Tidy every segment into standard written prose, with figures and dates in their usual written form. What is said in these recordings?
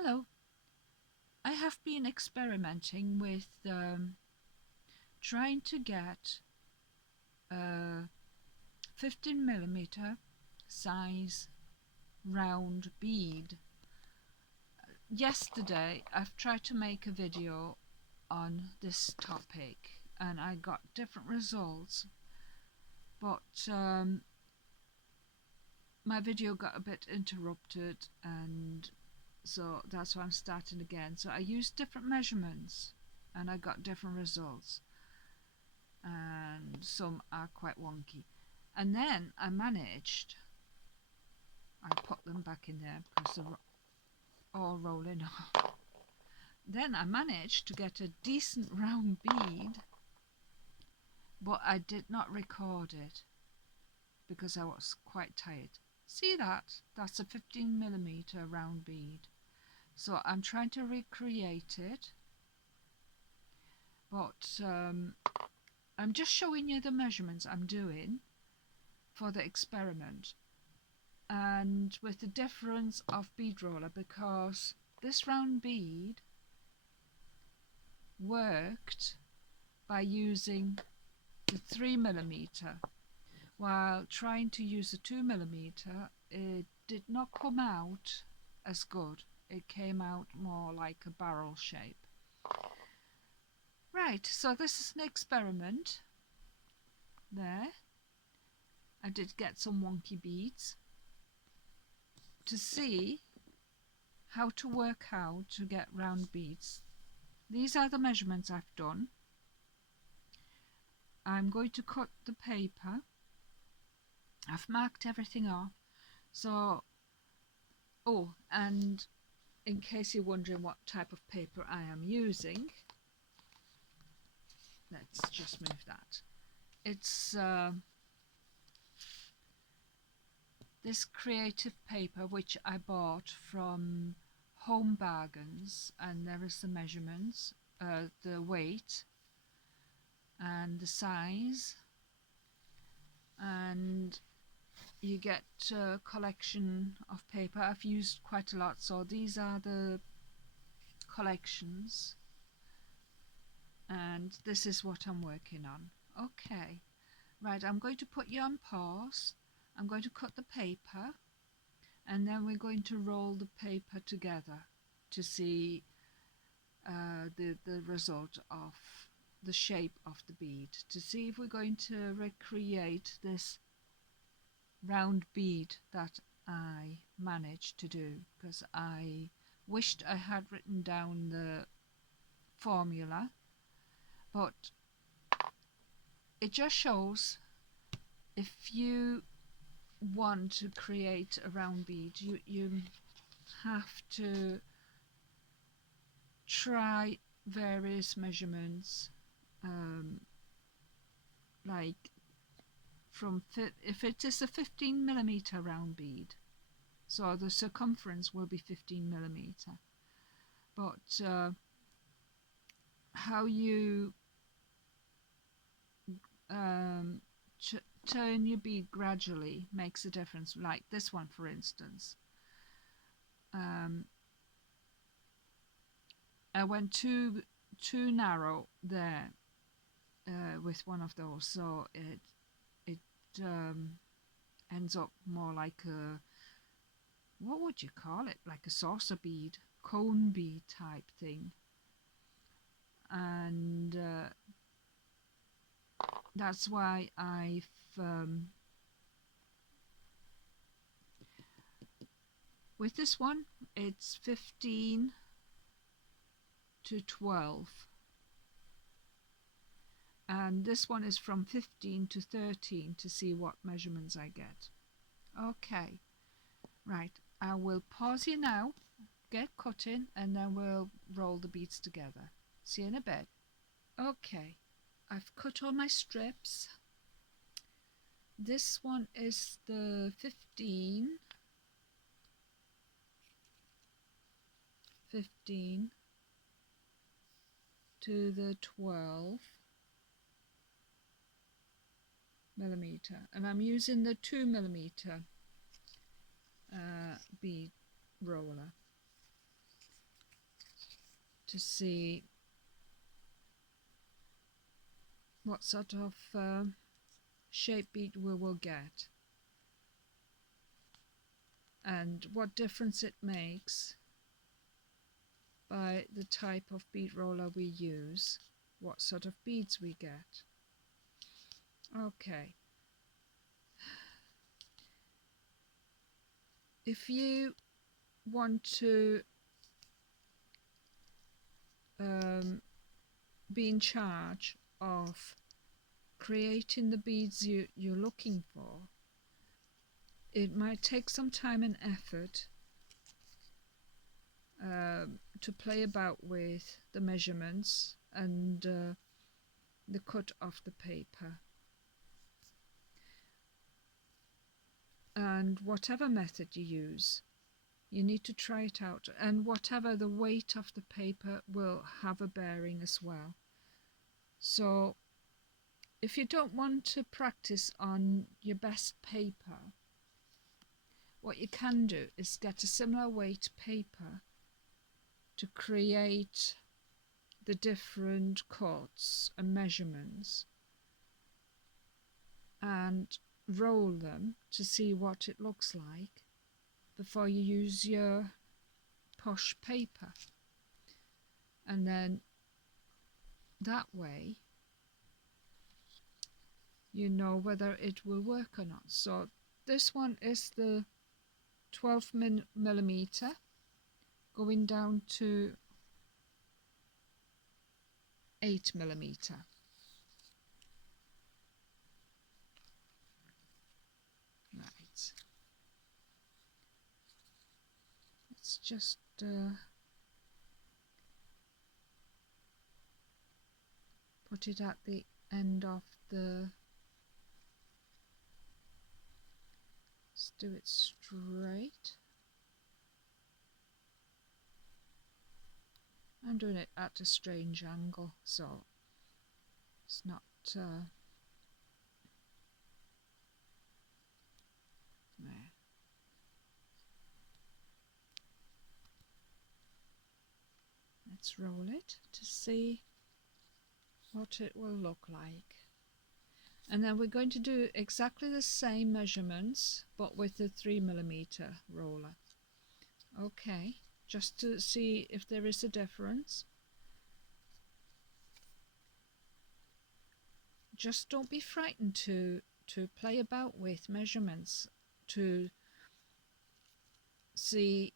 Hello. I have been experimenting with trying to get a 15mm size round bead. Yesterday I've tried to make a video on this topic and I got different results, but my video got a bit interrupted, and so that's why I'm starting again. So I used different measurements and I got different results, and some are quite wonky. And then I put them back in there because they're all rolling off. Then I managed to get a decent round bead, but I did not record it because I was quite tired. See that? That's a 15mm round bead. So I'm trying to recreate it, but I'm just showing you the measurements I'm doing for the experiment, and with the difference of bead roller, because this round bead worked by using the 3mm, while trying to use the 2mm it did not come out as good. It came out more like a barrel shape. Right, so this is an experiment. There, I did get some wonky beads to see how to work out to get round beads. These are the measurements I've done. I'm going to cut the paper. I've marked everything off. So, oh, and in case you're wondering what type of paper I am using, let's just move that. It's this creative paper which I bought from Home Bargains, and there is the measurements, the weight and the size, and you get a collection of paper. I've used quite a lot, so these are the collections, and this is what I'm working on. Okay, right, I'm going to put you on pause. I'm going to cut the paper, and then we're going to roll the paper together to see the result of the shape of the bead, to see if we're going to recreate this round bead that I managed to do, because I wished I had written down the formula, but it just shows if you want to create a round bead, you have to try various measurements, like if it is a 15mm round bead, so the circumference will be 15mm, but how you turn your bead gradually makes a difference. Like this one, for instance, I went too narrow there with one of those, so it ends up more like a, what would you call it, like a saucer bead, cone bead type thing. And that's why I've with this one it's 15 to 12, and this one is from 15 to 13 to see what measurements I get. Okay, right, I will pause you now, get cutting, and then we'll roll the beads together. See you in a bit. Okay, I've cut all my strips. This one is the 15 to the 12mm, and I'm using the 2mm bead roller. to see what sort of shape bead we will get and what difference it makes by the type of bead roller we use, what sort of beads we get. Okay, if you want to be in charge of creating the beads you're looking for, it might take some time and effort to play about with the measurements and the cut of the paper. And whatever method you use, you need to try it out, and whatever the weight of the paper will have a bearing as well. So if you don't want to practice on your best paper, what you can do is get a similar weight paper to create the different cuts and measurements and roll them to see what it looks like before you use your posh paper, and then that way you know whether it will work or not. So this one is the 12mm going down to 8mm. Right, let's just put it at the end of the, let's do it straight. I'm doing it at a strange angle, so it's not there. Let's roll it to see what it will look like. And then we're going to do exactly the same measurements but with the 3mm roller. Okay, just to see if there is a difference. Just don't be frightened to play about with measurements to see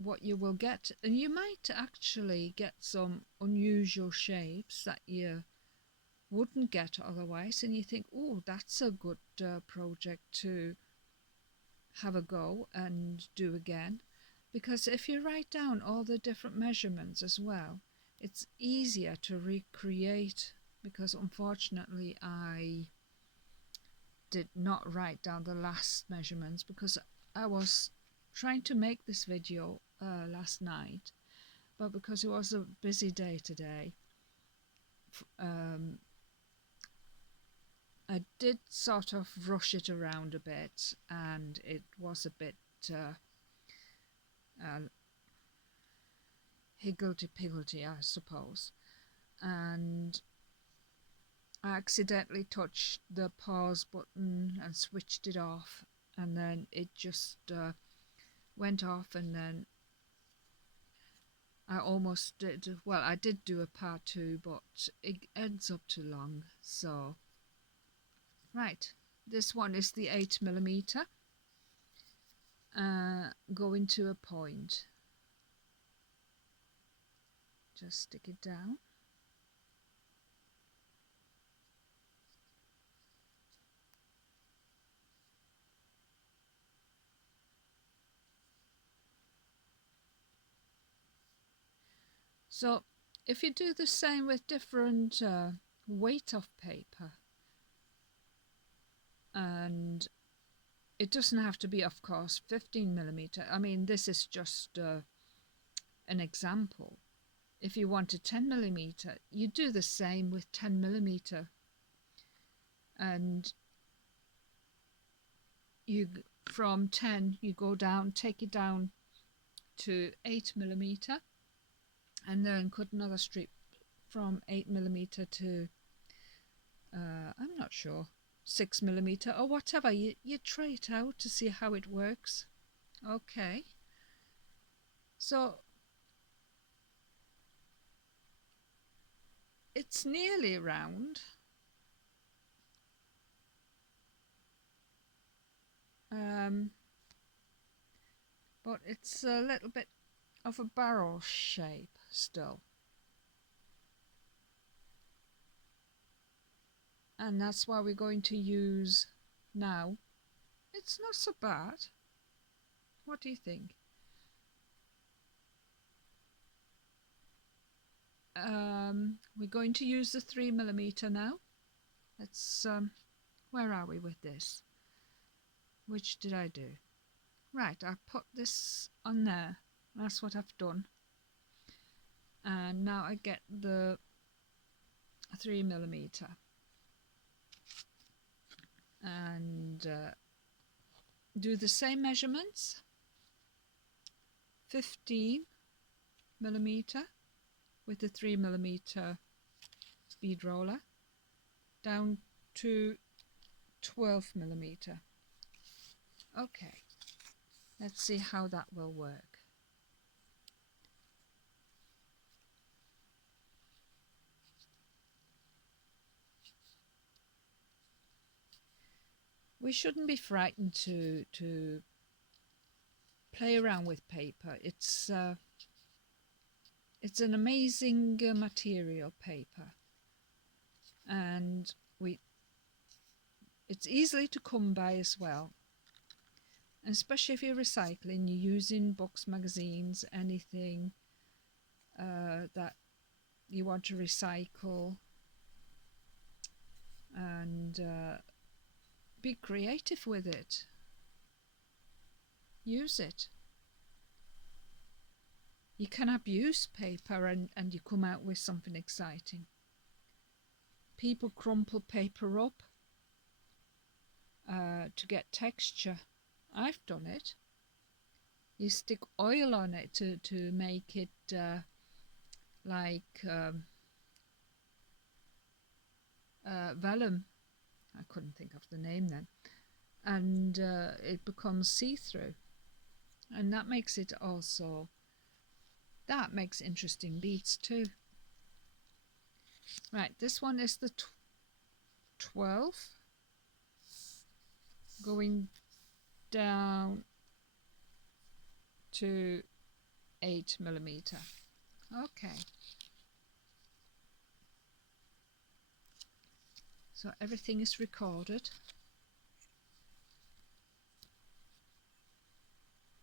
what you will get, and you might actually get some unusual shapes that you wouldn't get otherwise, and you think, oh, that's a good project to have a go and do again. Because if you write down all the different measurements as well, it's easier to recreate, because unfortunately I did not write down the last measurements because I was trying to make this video last night, but because it was a busy day today, I did sort of rush it around a bit, and it was a bit higgledy-piggledy, I suppose, and I accidentally touched the pause button and switched it off, and then it just went off, and then I almost did, well, I did do a part 2, but it ends up too long. So right, this one is the 8mm, going to a point. Just stick it down. So if you do the same with different weight of paper, and it doesn't have to be, of course, 15mm. I mean, this is just an example. If you wanted 10mm, you do the same with 10mm, and you from 10 you go down, take it down to 8mm, and then cut another strip from 8mm to I'm not sure, 6mm or whatever. You try it out to see how it works. Okay, so it's nearly round. But it's a little bit of a barrel shape still. And that's why we're going to use now. It's not so bad. What do you think? We're going to use the 3mm now. Let's, where are we with this? Which did I do? Right, I put this on there. That's what I've done. And now I get the 3mm. And do the same measurements. 15mm with the 3mm bead roller down to 12mm. Okay, let's see how that will work. We shouldn't be frightened to play around with paper. It's an amazing material, paper, and it's easily to come by as well. And especially if you're recycling, you're using books, magazines, anything that you want to recycle, and be creative with it. Use it. You can abuse paper and you come out with something exciting. People crumple paper up to get texture. I've done it. You stick oil on it to make it like vellum. I couldn't think of the name then. And it becomes see-through. And that makes it also, that makes interesting beads too. Right, this one is the 12 going down to 8mm. Okay. So everything is recorded.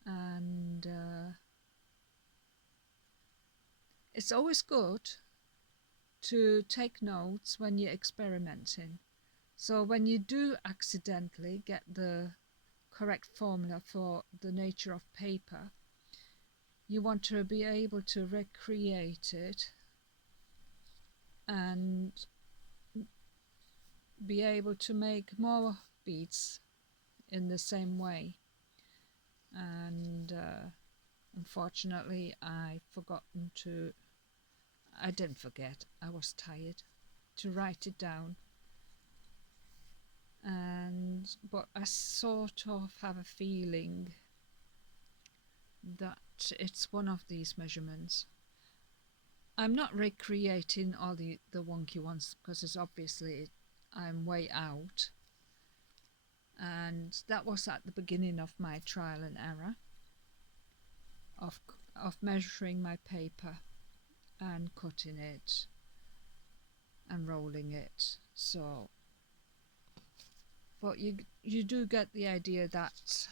And it's always good to take notes when you're experimenting. So when you do accidentally get the correct formula for the nature of paper, you want to be able to recreate it and be able to make more beads in the same way. And unfortunately I didn't forget, I was tired to write it down, but I sort of have a feeling that it's one of these measurements. I'm not recreating all the wonky ones because it's obviously I'm way out, and that was at the beginning of my trial and error of measuring my paper and cutting it and rolling it. So, but you do get the idea that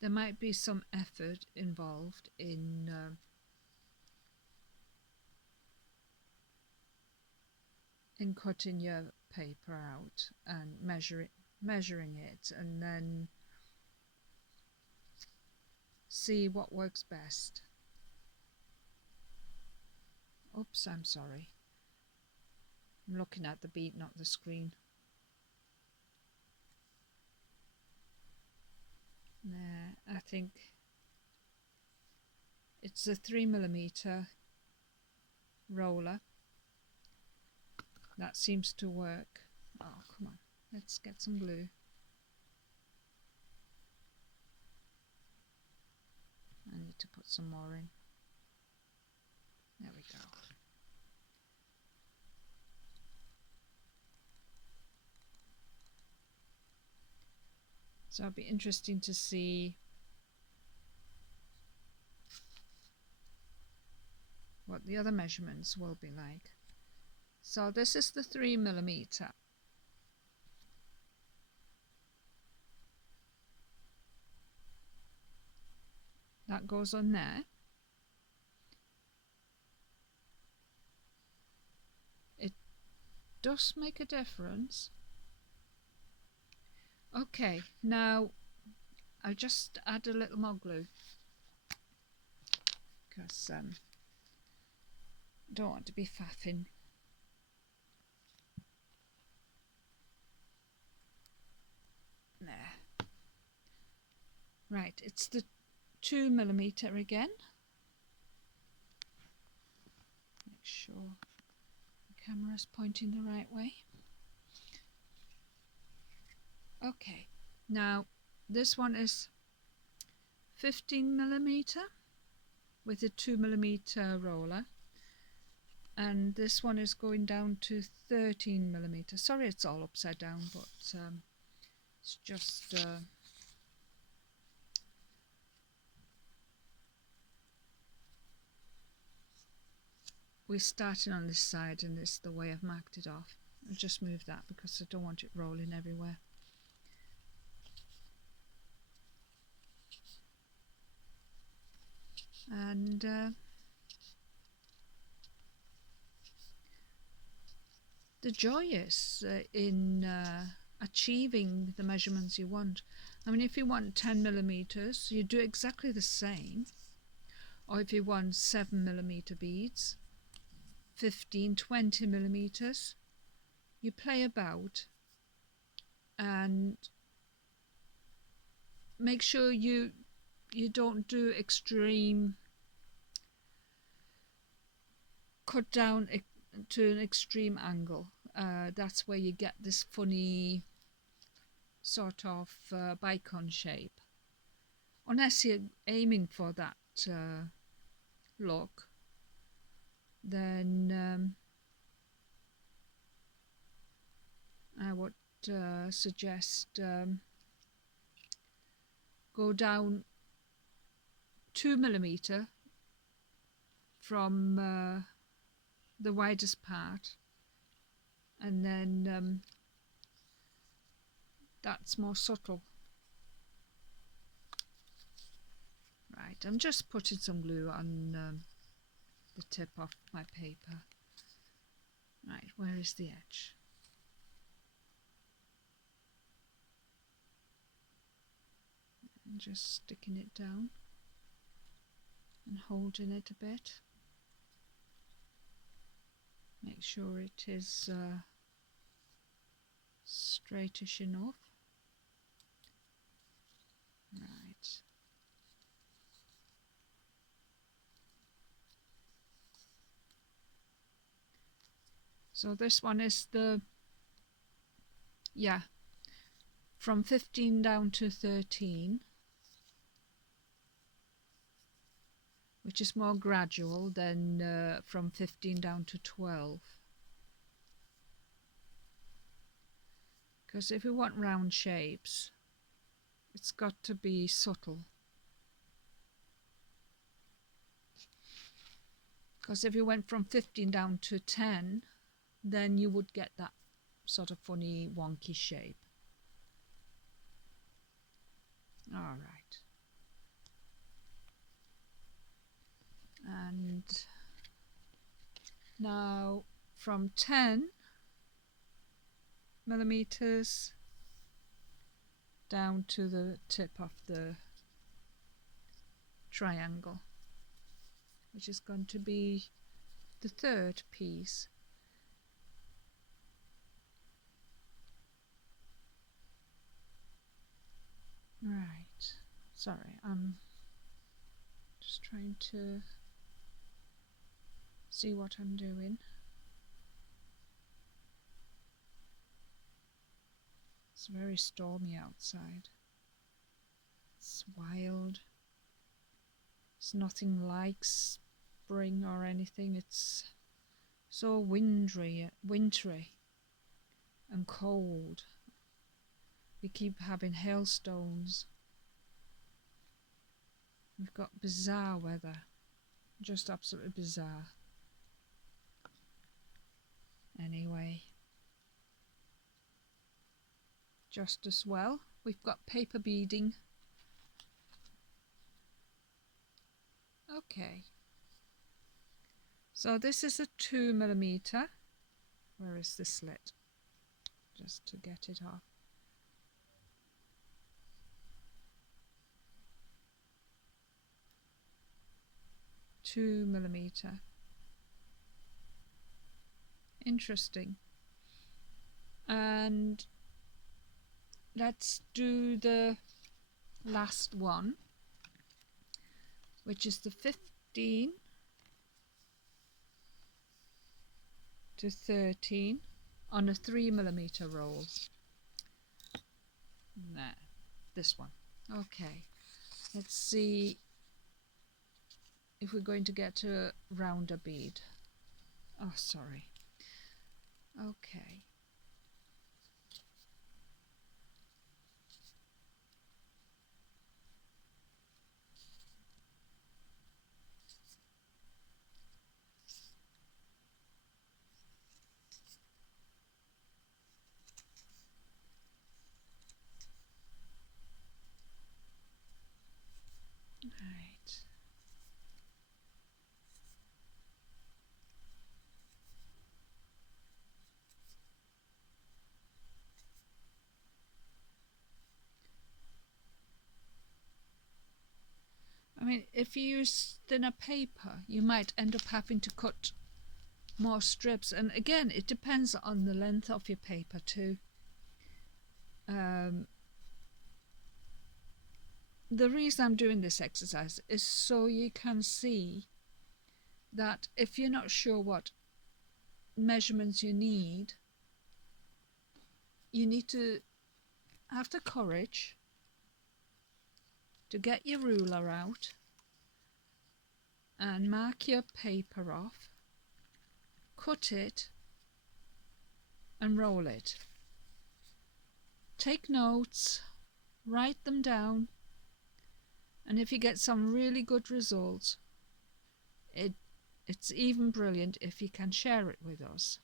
there might be some effort involved in cutting your paper out and measuring it, and then see what works best. Oops, I'm sorry. I'm looking at the bead, not the screen. There, I think it's a 3mm roller. That seems to work. Oh, come on, let's get some glue. I need to put some more in. There we go. So it'll be interesting to see what the other measurements will be like. So this is the 3mm. That goes on there. It does make a difference. Okay, now I'll just add a little more glue because don't want to be faffing. There. Right, it's the 2mm again. Make sure the camera's pointing the right way. Okay, now this one is 15mm with a 2mm roller, and this one is going down to 13mm. Sorry it's all upside down, but it's just we're starting on this side and this is the way I've marked it off. I'll just move that because I don't want it rolling everywhere. And the joy is in achieving the measurements you want. I mean, if you want 10mm, you do exactly the same. Or if you want 7mm beads, 15, 20mm, you play about and make sure you don't do extreme cut down to an extreme angle. That's where you get this funny sort of bicon shape. Unless you're aiming for that look, then I would suggest go down 2mm from the widest part, and then that's more subtle. Right, I'm just putting some glue on the tip of my paper. Right, where is the edge? And just sticking it down and holding it a bit. Make sure it is straightish enough. Right. So this one is from 15 down to 13, which is more gradual than from 15 down to 12. Because if we want round shapes, it's got to be subtle. Because if you went from 15 down to 10, then you would get that sort of funny wonky shape. All right. And now from 10mm down to the tip of the triangle, which is going to be the third piece. Right, sorry, I'm just Trying to see what I'm doing. It's very stormy outside. It's wild. It's nothing like spring or anything. It's so wintry and cold. We keep having hailstones. We've got bizarre weather. Just absolutely bizarre. Anyway, just as well, we've got paper beading. Okay. So this is a 2mm. Where is the slit? Just to get it off. $2mm. Interesting. And let's do the last one, which is the 15 to 13 on a 3mm roll. Nah, this one. Okay, let's see if we're going to get a rounder bead. Oh, sorry. Okay. Right. I mean, if you use thinner paper, you might end up having to cut more strips. And again, it depends on the length of your paper too. The reason I'm doing this exercise is so you can see that if you're not sure what measurements you need to have the courage to get your ruler out and mark your paper off, cut it and roll it. Take notes, write them down, and if you get some really good results, it's even brilliant if you can share it with us,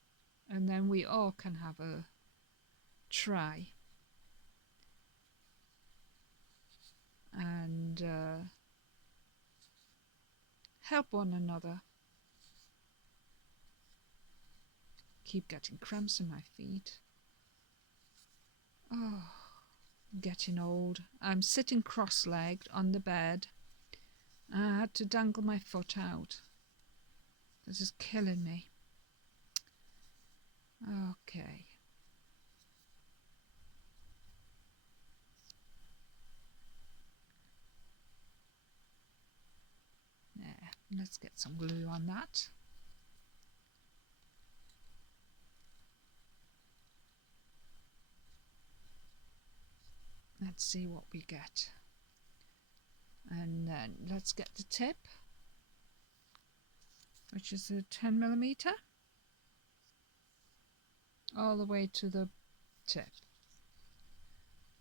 and then we all can have a try and help one another. Keep getting cramps in my feet. Oh, I'm getting old. I'm sitting cross-legged on the bed. I had to dangle my foot out. This is killing me. Okay. There, let's get some glue on that. Let's see what we get. And then let's get the tip, which is a 10mm, all the way to the tip.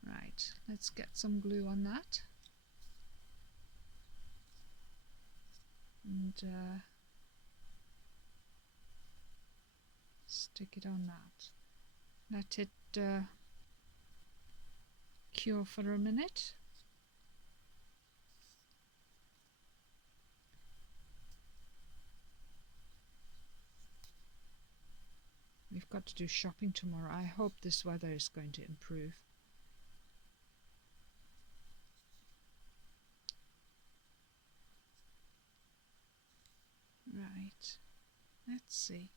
Right, let's get some glue on that. And stick it on that. Let it cure for a minute. We've got to do shopping tomorrow. I hope this weather is going to improve. Right, let's see.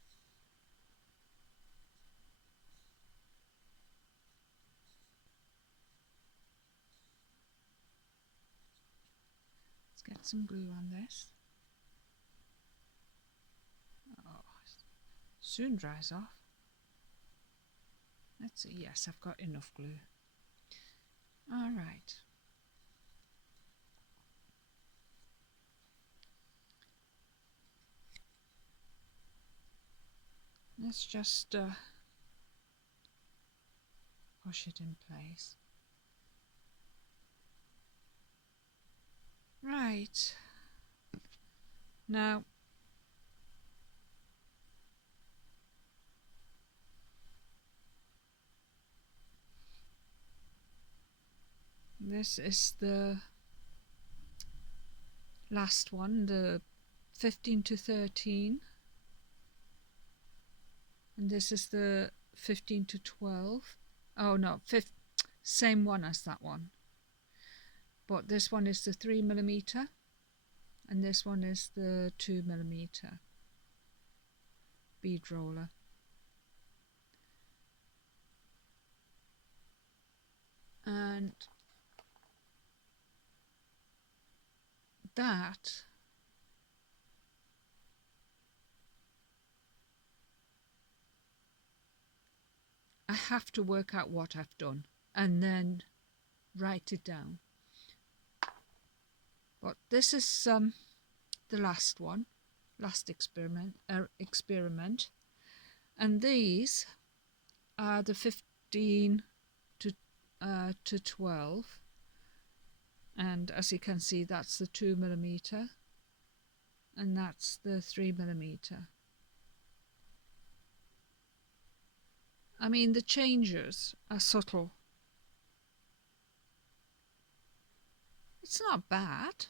Let's get get some glue on this. Oh, soon dries off. Let's see. Yes, I've got enough glue. All right. Let's just push it in place. Right. Now, this is the last one, the 15 to 13. And this is the 15 to 12. Oh no, same one as that one. But this one is the 3mm and this one is the 2mm bead roller. And that I have to work out what I've done and then write it down. But this is the last one, last experiment, and these are the 15 to 12, and as you can see, that's the 2mm, and that's the 3mm. I mean, the changes are subtle. It's not bad.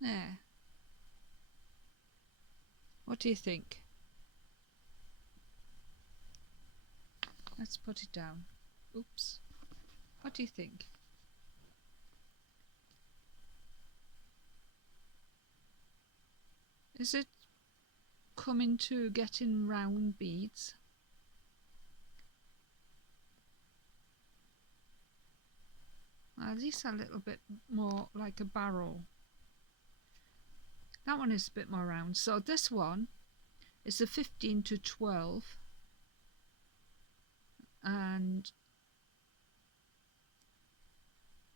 There. What do you think? Let's put it down. Oops. What do you think? Is it coming to getting round beads? Well, these are a little bit more like a barrel. That one is a bit more round. So this one is a 15 to 12, and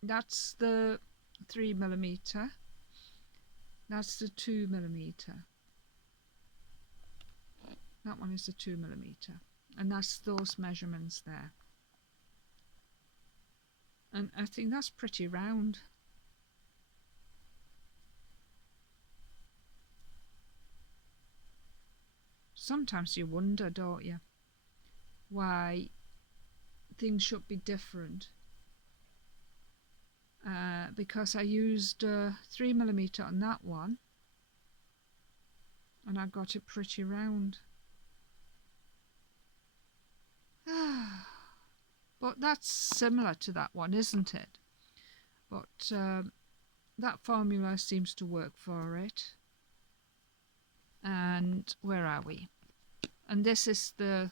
that's the 3mm. That's the 2mm. That one is the 2mm, and that's those measurements there. And I think that's pretty round. Sometimes you wonder, don't you, why things should be different. Because I used 3mm on that one, and I got it pretty round. But that's similar to that one, isn't it? But that formula seems to work for it. And where are we? And this is the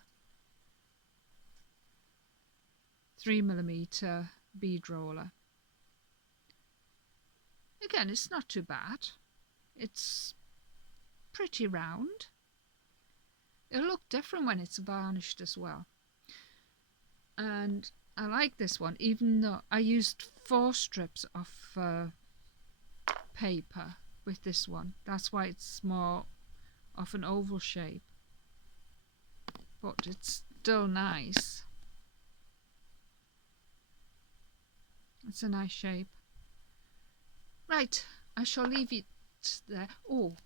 3mm bead roller. Again, it's not too bad. It's pretty round. It'll look different when it's varnished as well. And I like this one, even though I used 4 strips of paper with this one. That's why it's more of an oval shape. But it's still nice. It's a nice shape. Right, I shall leave it there. Oh,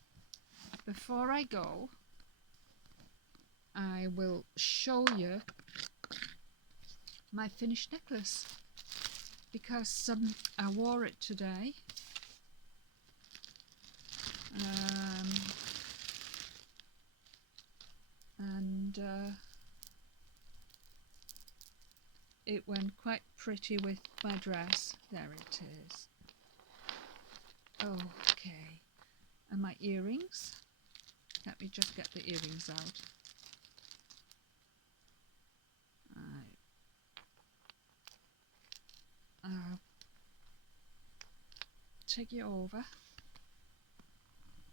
before I go, I will show you my finished necklace, because I wore it today. And it went quite pretty with my dress. There it is. Okay, and my earrings. Let me just get the earrings out. take it over.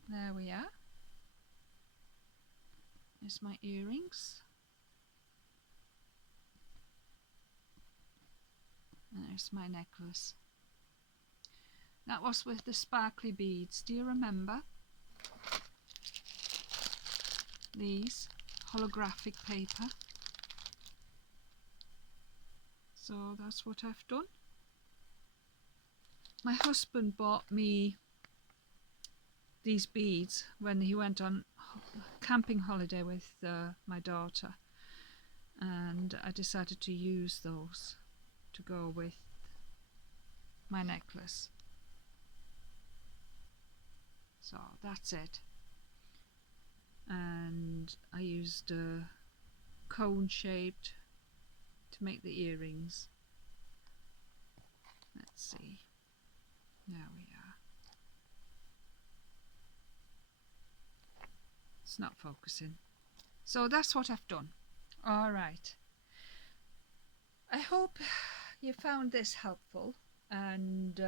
There we are. There's my earrings. And there's my necklace. That was with the sparkly beads. Do you remember? These holographic paper. So that's what I've done. My husband bought me these beads when he went on camping holiday with my daughter, and I decided to use those to go with my necklace. So that's it. And I used a cone shaped to make the earrings. Let's see. There we are. It's not focusing. So that's what I've done. Alright. I hope you found this helpful and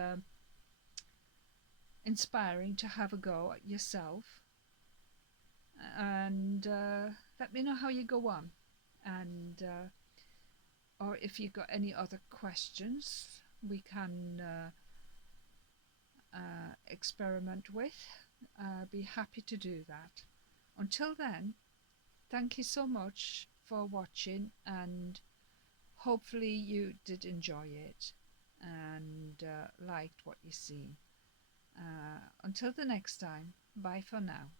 inspiring to have a go at yourself. And let me know how you go on. And or if you've got any other questions we can experiment with, be happy to do that. Until then, thank you so much for watching, and hopefully you did enjoy it and liked what you seen. Until the next time, bye for now.